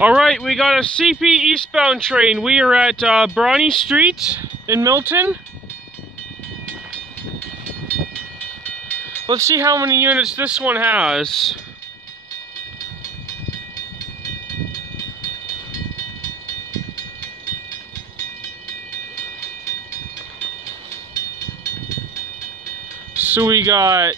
Alright, we got a CP eastbound train. We are at BRONTE Street in Milton. Let's see how many units this one has. So we got...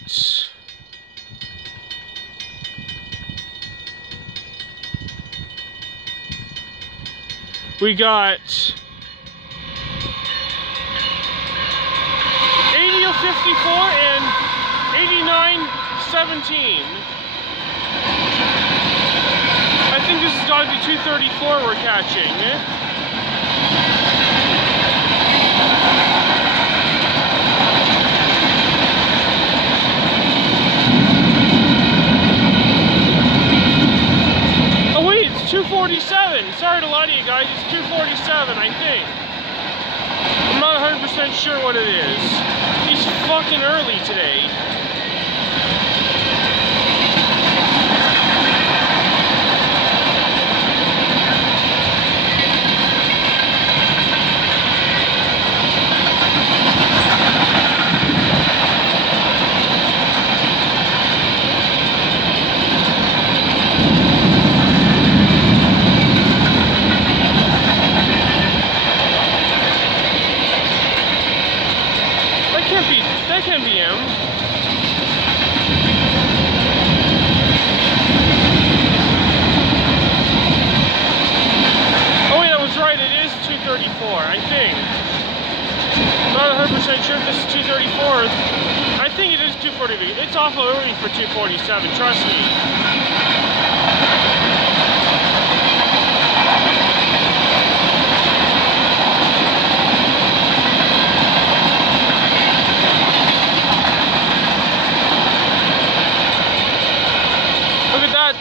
We got 80 of 54 and 89-17. I think this has got to be 234 we're catching. Oh wait, it's 247. Sorry to lie to you guys, it's 247, I think. I'm not 100% sure what it is. He's fucking early today. That can't be him. Oh wait, I was right, it is 234, I think. I'm not 100% sure if this is 234. I think it is 243. It's awful early for 247, trust me.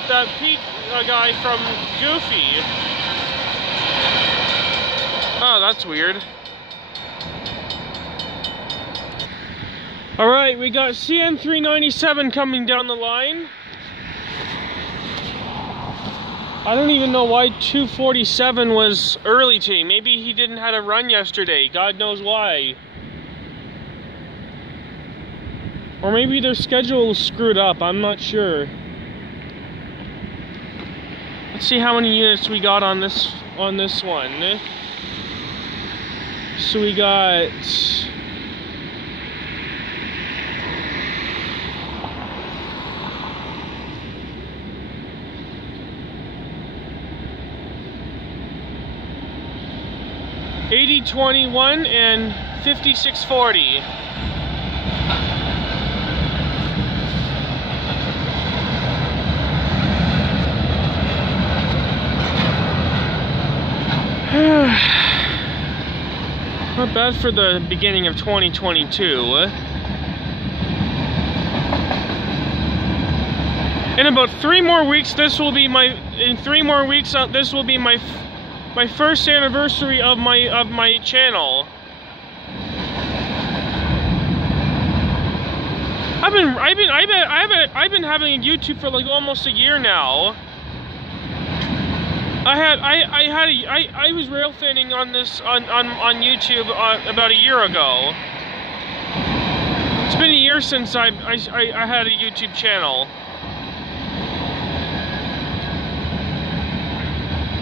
That Pete guy from Goofy. Oh, that's weird. Alright, we got CN397 coming down the line. I don't even know why 247 was early to me. Maybe he didn't have a run yesterday. God knows why. Or maybe their schedule was screwed up. I'm not sure. Let's see how many units we got on this one. So we got $80.21 and $56.40. Not bad for the beginning of 2022. In about 3 more weeks, this will be my first anniversary of my channel. I've been having a YouTube for like almost a year now. I was railfanning on this on YouTube about a year ago. It's been a year since I had a YouTube channel.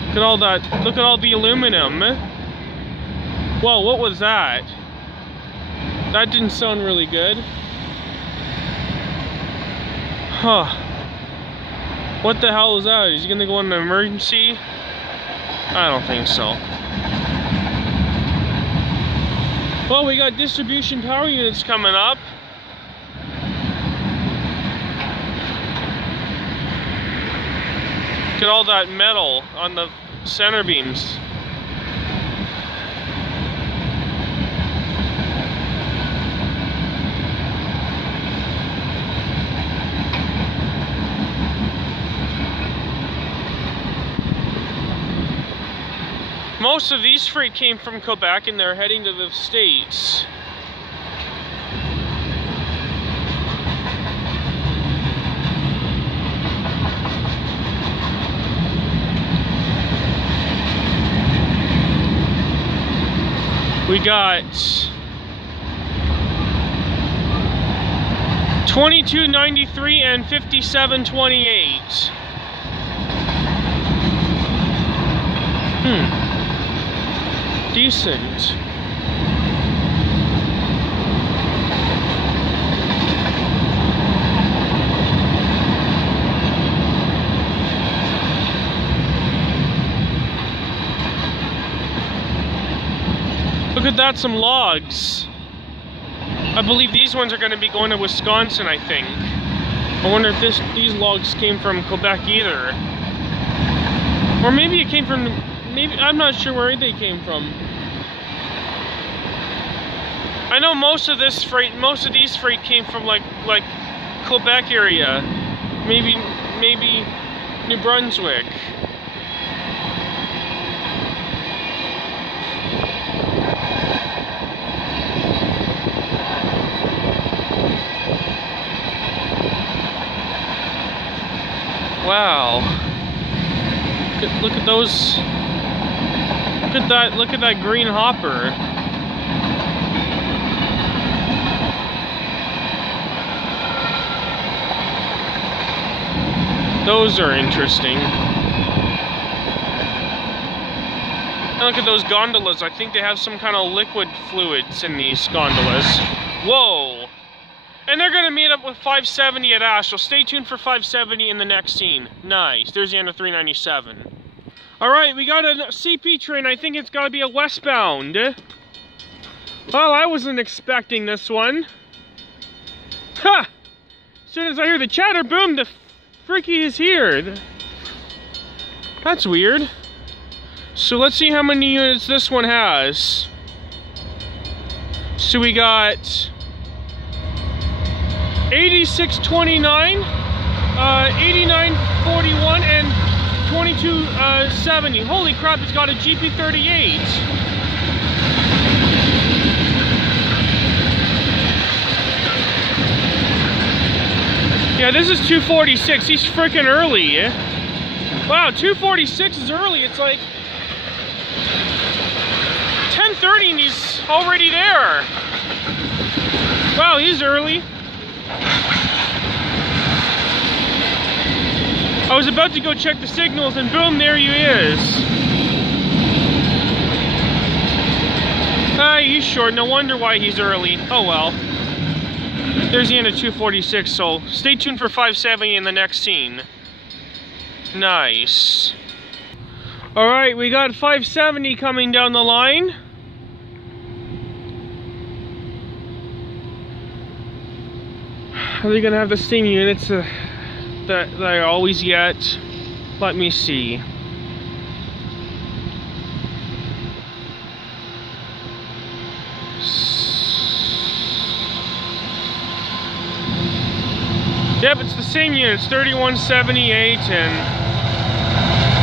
Look at all that. Look at all the aluminum. Whoa, what was that? That didn't sound really good. Huh. What the hell is that? Is he gonna go in an emergency? I don't think so. Well, we got distribution power units coming up. Look at all that metal on the center beams. Most of these freight came from Quebec and they're heading to the States. We got 2293 and 5728. Decent. Look at that, some logs. I believe these ones are going to be going to Wisconsin, I think. I wonder if these logs came from Quebec either. Or maybe it came from, maybe, I'm not sure where they came from. I know most of these freight came from like Quebec area. Maybe New Brunswick. Wow. Look at those. Look at that green hopper. Those are interesting. And look at those gondolas. I think they have some kind of liquid fluids in these gondolas. Whoa! And they're gonna meet up with 570 at Ash, so stay tuned for 570 in the next scene. Nice. There's the end of 397. Alright, we got a CP train. I think it's gotta be a westbound. Well, I wasn't expecting this one. Ha! As soon as I hear the chatter, boom, the freaky is here. That's weird. So let's see how many units this one has. So we got 8629, 8941, and 2270. Holy crap, it's got a GP38. Yeah, this is 246. He's freaking early. Wow, 246 is early. It's like 10:30 and he's already there. Wow, he's early. I was about to go check the signals and boom, there he is. He's short. No wonder why he's early. Oh well. There's the end of 246, so stay tuned for 570 in the next scene. Nice. Alright, we got 570 coming down the line. Are they gonna have the same units that I always get? Let me see. Yep, it's the same units, 3178 and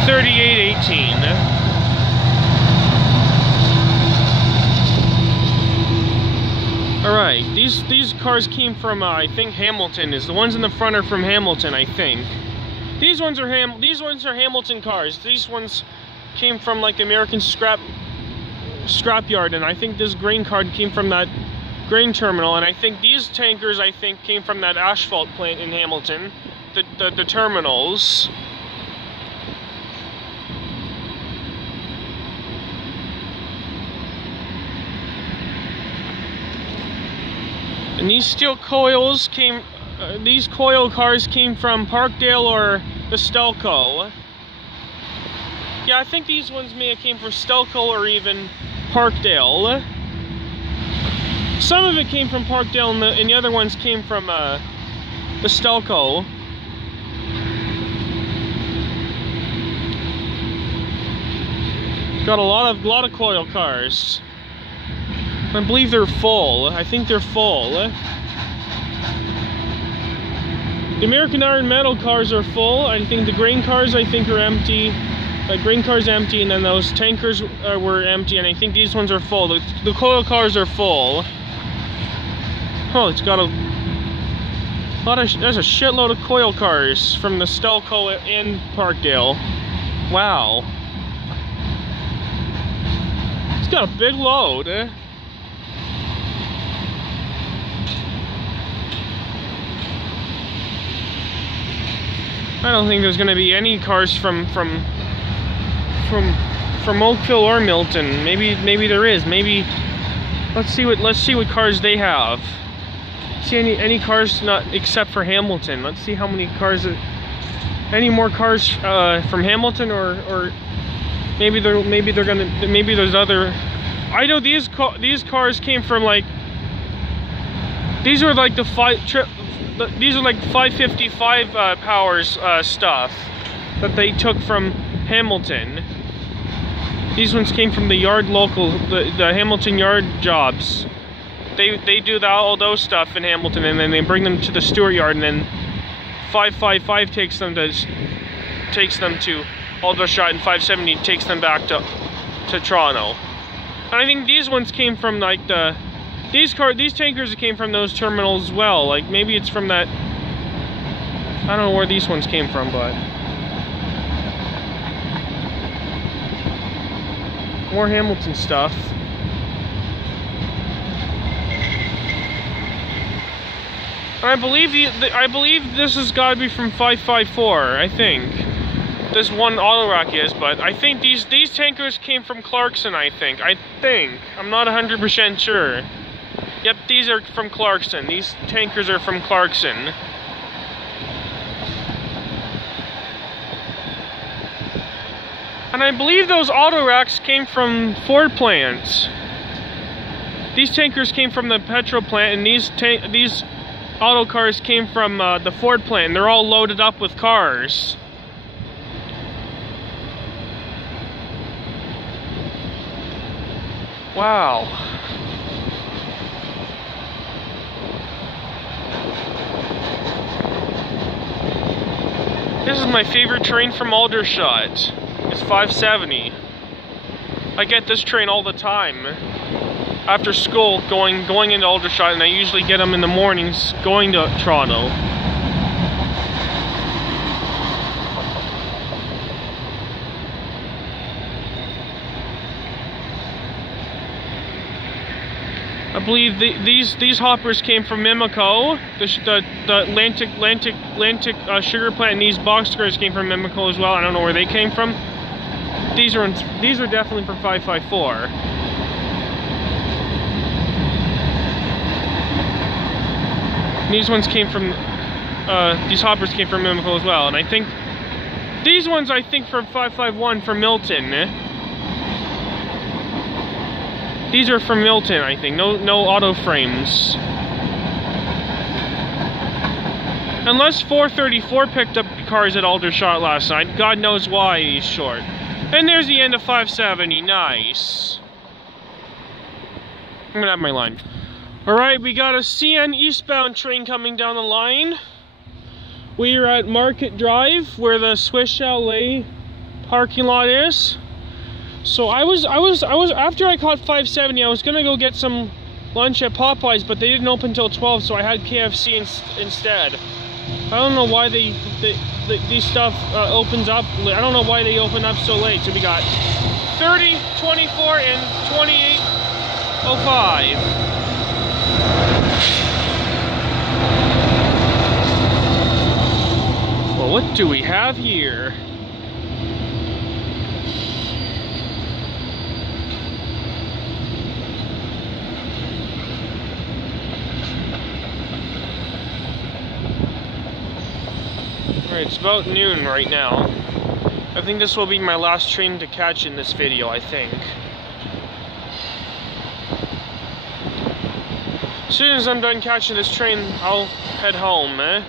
3818. Alright, these cars came from I think Hamilton. The ones in the front are from Hamilton, I think. These ones are Hamilton cars. These ones came from like the American scrapyard, and I think this grain card came from that grain terminal, and I think these tankers came from that asphalt plant in Hamilton, the terminals. And these steel coils came, these coil cars came from Parkdale or the Stelco. Yeah, I think these ones may have came from Stelco or even Parkdale. Some of it came from Parkdale and the other ones came from the Stelco. Got a lot of coil cars. I believe they're full. I think they're full. The American Iron Metal cars are full. I think the grain cars are empty. The grain car's empty, and then those tankers were empty, and I think these ones are full. The coil cars are full. Oh, it's got there's a shitload of coil cars from the Stelco and Parkdale. Wow. It's got a big load. I don't think there's gonna be any cars from Oakville or Milton. Maybe there is. Maybe let's see what cars they have. See any cars not except for Hamilton. Let's see how many cars. Any more cars from Hamilton or maybe there's other. I know these cars came from like. These are like the these are like 555 powers stuff that they took from Hamilton. These ones came from the yard local, the Hamilton yard jobs. They do all those stuff in Hamilton, and then they bring them to the Stewart yard, and then 555 takes them to Aldershot, and 570 takes them back to Toronto. And I think these ones came from like these tankers came from those terminals as well. Like maybe it's from that. I don't know where these ones came from, but more Hamilton stuff. I believe this has got to be from 554. I think this one auto rack is, but I think these tankers came from Clarkson. I think. I'm not 100% sure. Yep, these are from Clarkson. These tankers are from Clarkson. And I believe those auto racks came from Ford plants. These tankers came from the petrol plant, and these auto cars came from the Ford plant. And they're all loaded up with cars. Wow. This is my favorite train from Aldershot. It's 570. I get this train all the time. After school, going into Aldershot, and I usually get them in the mornings going to Toronto. I believe these hoppers came from Mimico, the Atlantic sugar plant, and these boxcars came from Mimico as well. I don't know where they came from. These are definitely from 554. These ones came from these hoppers came from Mimico as well, and I think these ones from 551 from Milton. These are from Milton, I think. No auto frames. Unless 434 picked up cars at Aldershot last night. God knows why he's short. And there's the end of 570. Nice. I'm gonna have my line. Alright, we got a CN eastbound train coming down the line. We are at Market Drive, where the Swiss Chalet parking lot is. So I was after I caught 570, I was gonna go get some lunch at Popeyes, but they didn't open until 12, so I had KFC instead. I don't know why these stuff opens up. I don't know why they open up so late. So we got 30, 24, and 28:05. Well, what do we have here? Alright, it's about noon right now. I think this will be my last train to catch in this video, I think. As soon as I'm done catching this train, I'll head home,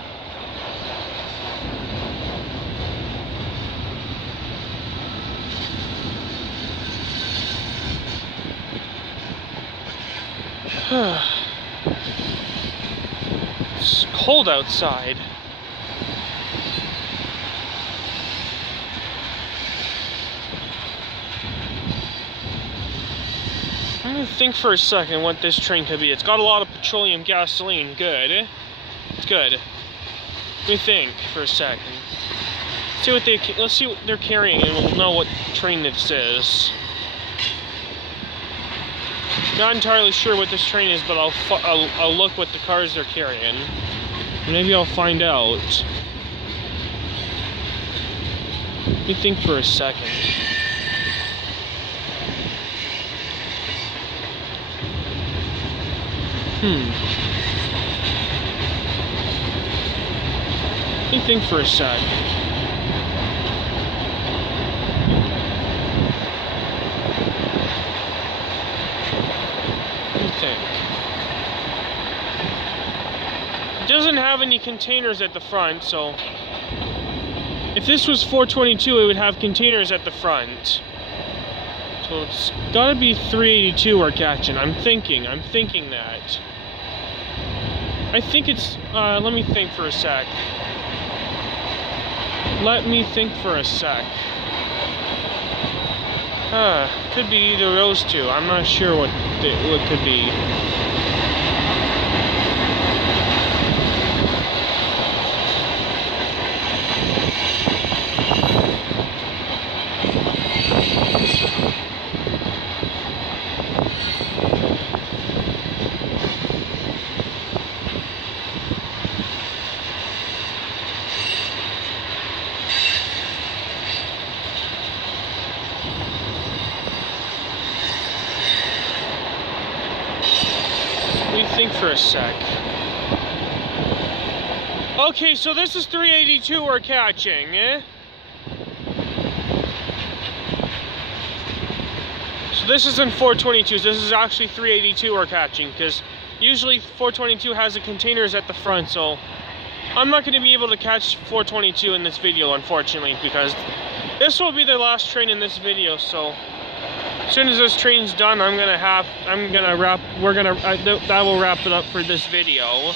It's cold outside. I'm gonna think for a second what this train could be. It's got a lot of petroleum gasoline. Good. It's good. Let me think for a second. Let's see what they're carrying, and we'll know what train this is. Not entirely sure what this train is, but I'll look what the cars they're carrying. Maybe I'll find out. Let me think for a second. Let me think for a sec. Let me think. It doesn't have any containers at the front, so if this was 422, it would have containers at the front. So it's gotta be 382 we're catching. I'm thinking that. I think it's, let me think for a sec. Could be either of those two. I'm not sure what could be. Think for a sec. Okay, so this is 382 we're catching, eh? So this isn't 422s, this is actually 382 we're catching, because usually 422 has the containers at the front, so I'm not going to be able to catch 422 in this video, unfortunately, because this will be the last train in this video, so as soon as this train's done, that will wrap it up for this video.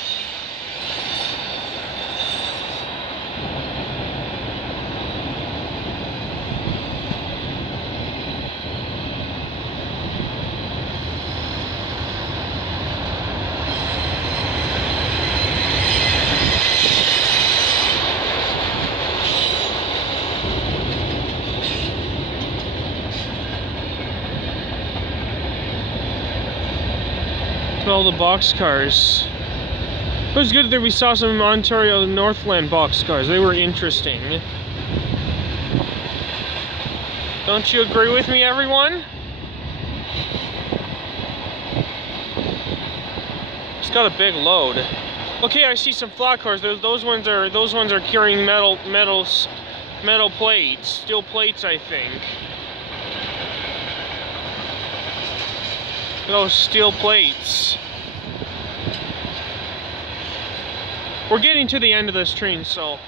All the box cars. It was good that we saw some Ontario Northland box cars. They were interesting. Don't you agree with me, everyone? It's got a big load. Okay, I see some flat cars. Those ones are carrying metal plates, steel plates, I think. Those steel plates. We're getting to the end of this train, so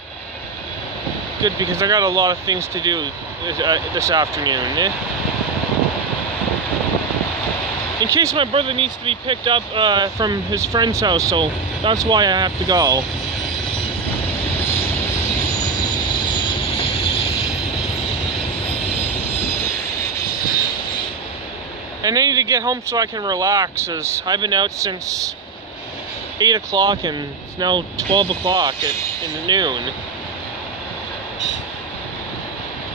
good, because I got a lot of things to do this afternoon. In case my brother needs to be picked up from his friend's house, so that's why I have to go. And I need to get home so I can relax, as I've been out since 8 o'clock and it's now 12 o'clock in the noon.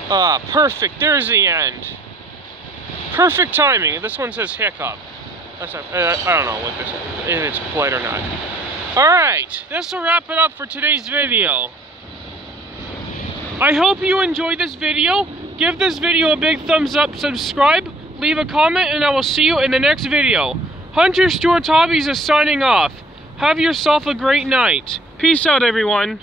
Ah, perfect. There's the end. Perfect timing. This one says hiccup. That's not, I don't know what this is, if it's polite or not. Alright, this will wrap it up for today's video. I hope you enjoyed this video. Give this video a big thumbs up, subscribe, leave a comment, and I will see you in the next video. Hunter Stewart's Hobbies is signing off. Have yourself a great night. Peace out, everyone.